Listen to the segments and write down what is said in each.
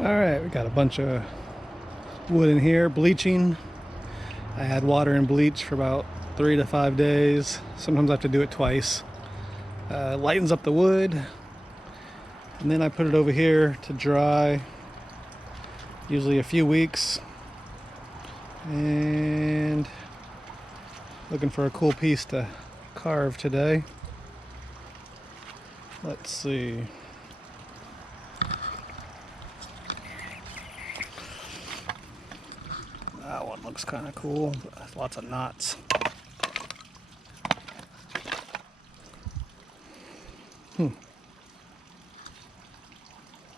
Alright, we got a bunch of wood in here, bleaching. I add water and bleach for about 3 to 5 days. Sometimes I have to do it twice. Lightens up the wood. And then I put it over here to dry, usually a few weeks. And looking for a cool piece to carve today. Let's see. That one looks kind of cool. Lots of knots.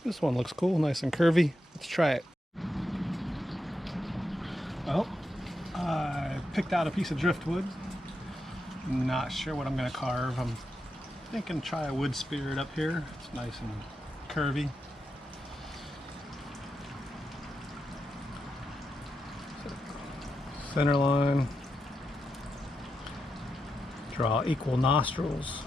This one looks cool, nice and curvy. Let's try it. Well, I picked out a piece of driftwood. Not sure what I'm going to carve. I'm thinking try a wood spirit up here. It's nice and curvy. Center line. Draw equal nostrils.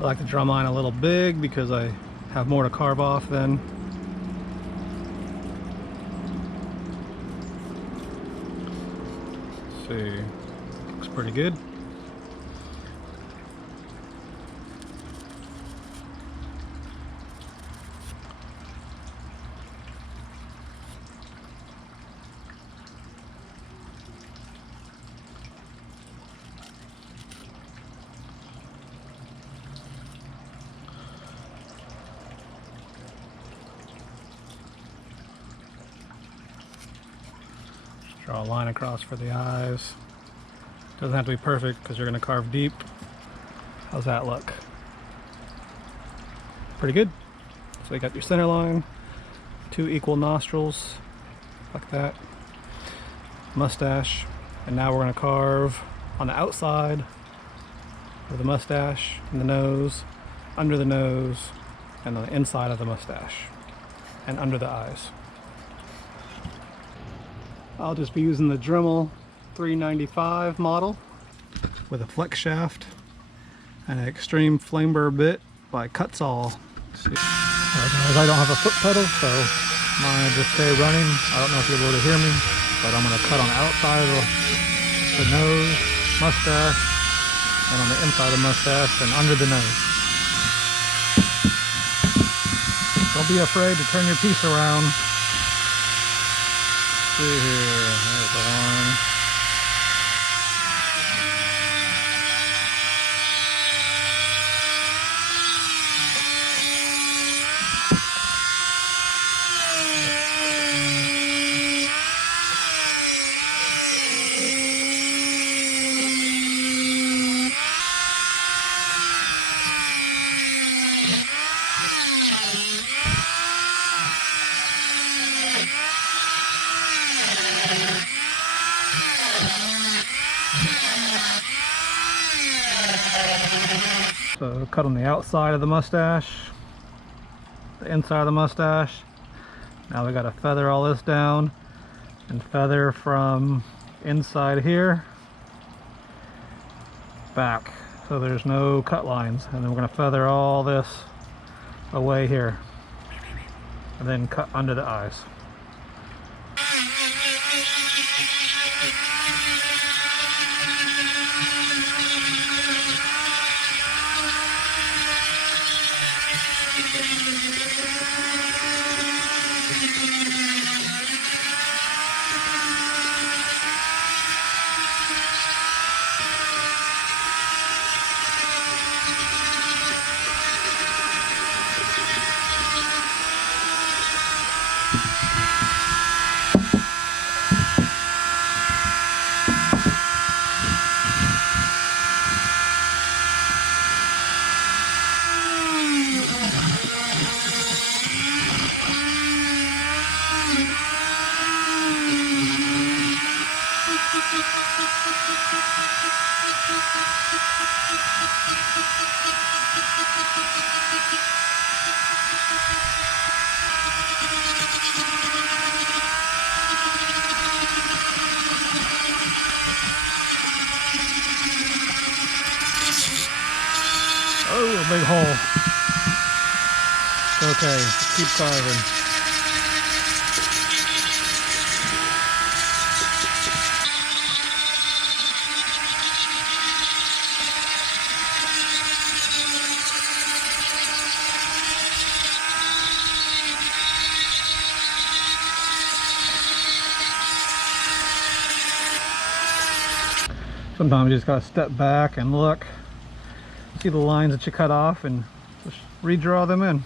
I like to draw mine a little big because I have more to carve off then. Let's see, looks pretty good. Draw a line across for the eyes. Doesn't have to be perfect because you're going to carve deep. How's that look? Pretty good. So you got your center line, 2 equal nostrils, like that. Mustache. And now we're going to carve on the outside of the mustache, and the nose, under the nose, and on the inside of the mustache, and under the eyes. I'll just be using the Dremel 395 model with a flex shaft and an extreme flame burr bit by Kutzall. I don't have a foot pedal, so mine just stay running. I don't know if you'll be able to hear me, but I'm going to cut on the outside of the nose, mustache, and on the inside of the mustache and under the nose. Don't be afraid to turn your piece around. See here, there's the horn. So cut on the outside of the mustache, the inside of the mustache. Now we got to feather all this down and feather from inside here back so there's no cut lines, and then we're going to feather all this away here and then cut under the eyes. Oh, a big hole. Okay, keep carving. Sometimes you just gotta step back and look, see the lines that you cut off, and just redraw them in.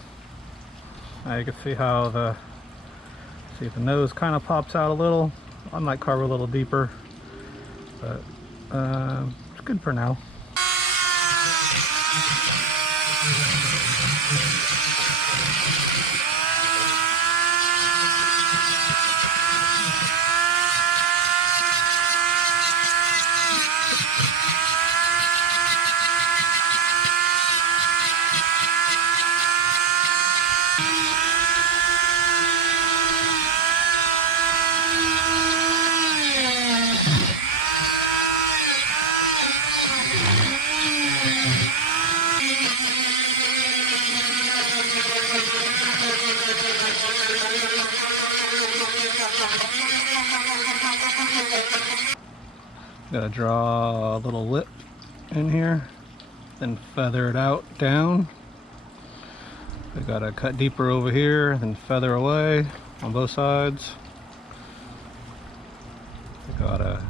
Now you can see how the nose kind of pops out a little. I might carve a little deeper, but it's good for now. Gotta draw a little lip in here, then feather it out down. We gotta cut deeper over here, then feather away on both sides. We gotta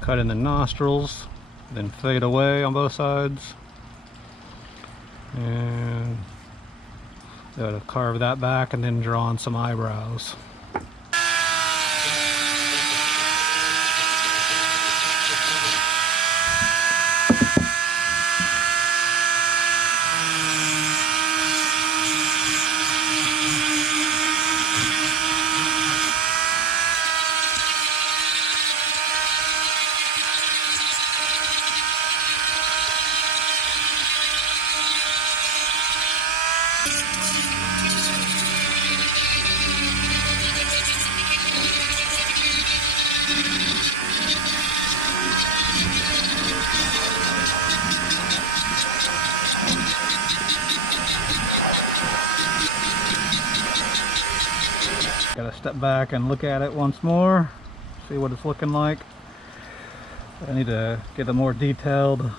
cut in the nostrils, then fade away on both sides. And gotta carve that back and then draw on some eyebrows. Gotta step back and look at it once more, see what it's looking like. I need to get a more detailed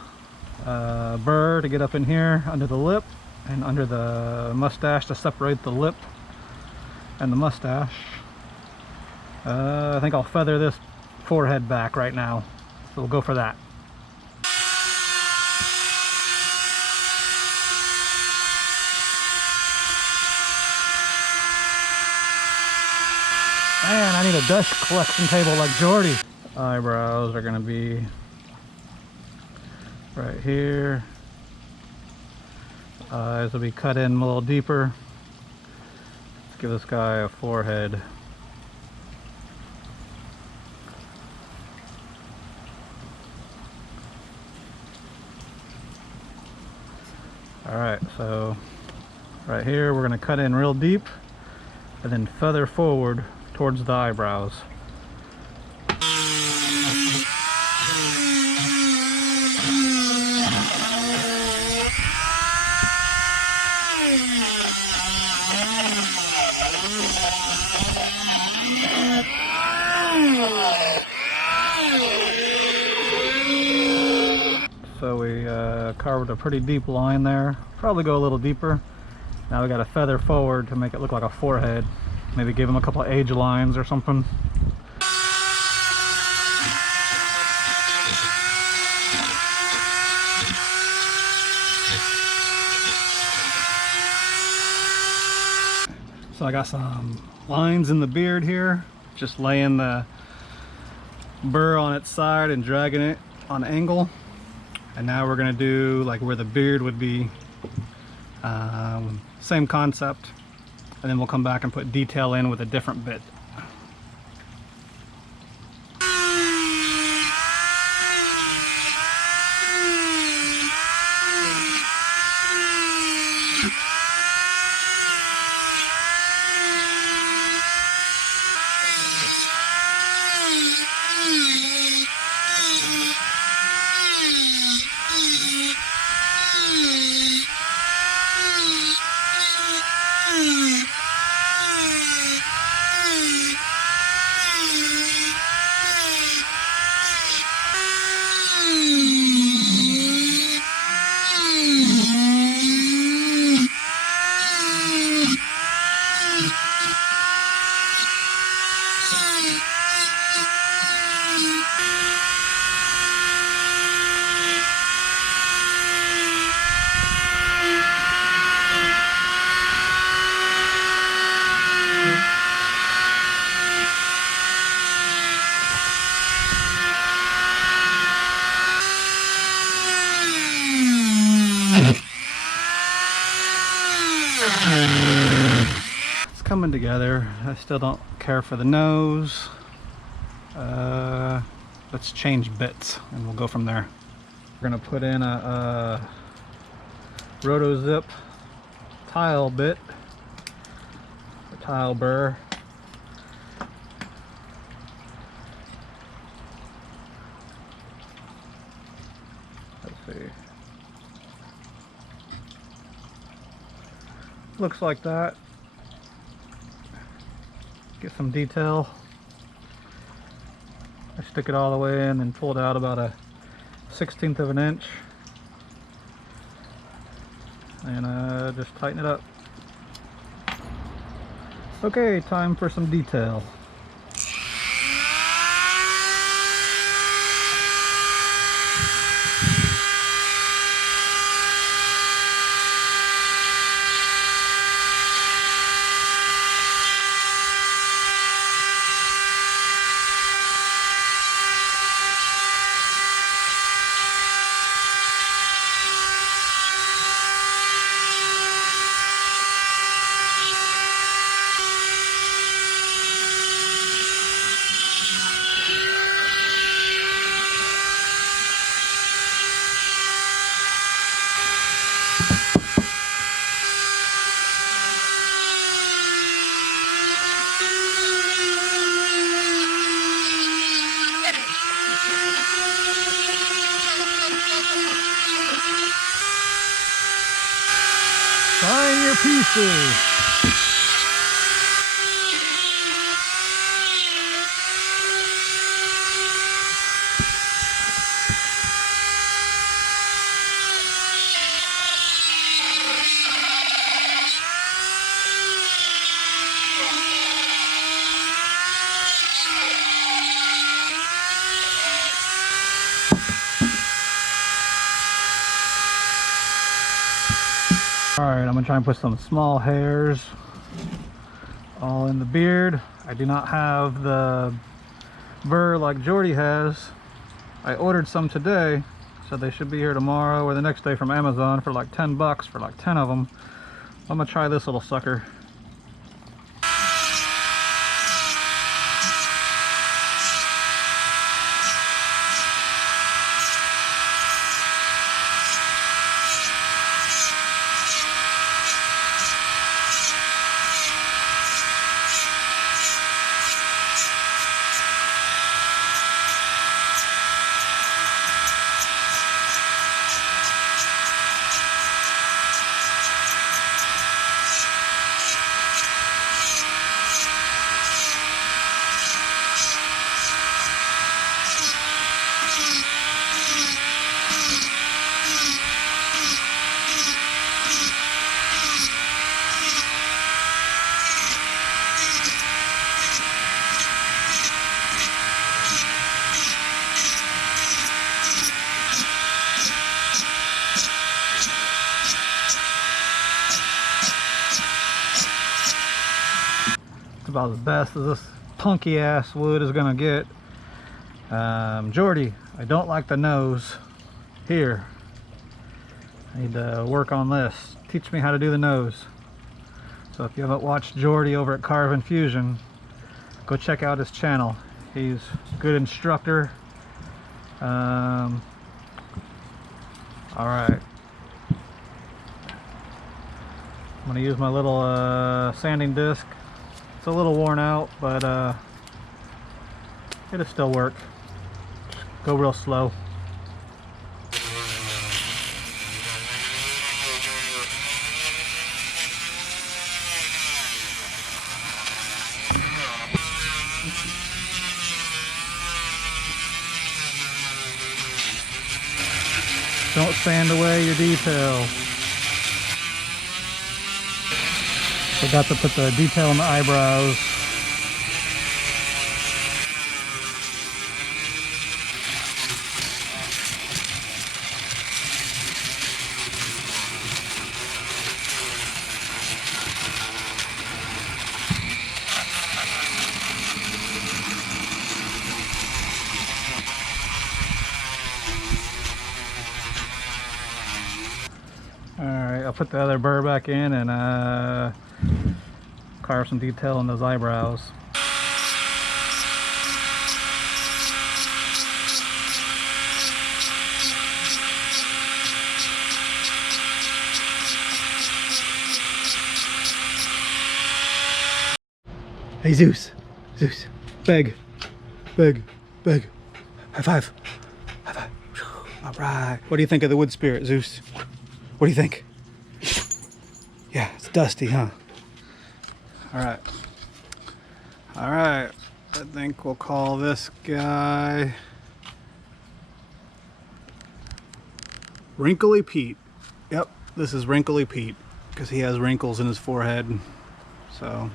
burr to get up in here under the lip and under the mustache to separate the lip and the mustache. I think I'll feather this forehead back right now, so we'll go for that. Man, I need a dust collection table like Jordy. Eyebrows are gonna be right here. Eyes will be cut in a little deeper. Let's give this guy a forehead. Alright, so right here we're gonna cut in real deep and then feather forward towards the eyebrows. So we carved a pretty deep line there. Probably go a little deeper. Now we got to feather forward to make it look like a forehead. Maybe give him a couple of age lines or something. So I got some lines in the beard here. Just laying the burr on its side and dragging it on an angle. And now we're gonna do like where the beard would be. Same concept. And then we'll come back and put detail in with a different bit. It's coming together. I still don't care for the nose. Let's change bits and we'll go from there. We're gonna put in a roto zip tile bit, a tile burr. Let's see. Looks like that. Get some detail. I stick it all the way in and pull it out about a 1/16 of an inch. And just tighten it up. Okay, time for some detail. Sign your pieces. Alright, I'm going to try and put some small hairs all in the beard. I do not have the burr like Jordy has. I ordered some today, so they should be here tomorrow or the next day from Amazon for like 10 bucks for like 10 of them. I'm going to try this little sucker. About as best as this punky ass wood is gonna get. Jordy, I don't like the nose here. I need to work on this. Teach me how to do the nose. So if you haven't watched Jordy over at Carve and Fusion, go check out his channel. He's a good instructor. All right, I'm gonna use my little sanding disc. It's a little worn out, but it'll still work. Just go real slow. Don't sand away your detail. Forgot to put the detail in the eyebrows. Alright, I'll put the other burr back in and carve some detail in those eyebrows. Hey Zeus, Zeus, beg, beg, beg. High five, high five. All right. What do you think of the wood spirit, Zeus? What do you think? Yeah, it's dusty, huh? All right. All right. I think we'll call this guy Wrinkly Pete. Yep, this is Wrinkly Pete because he has wrinkles in his forehead. So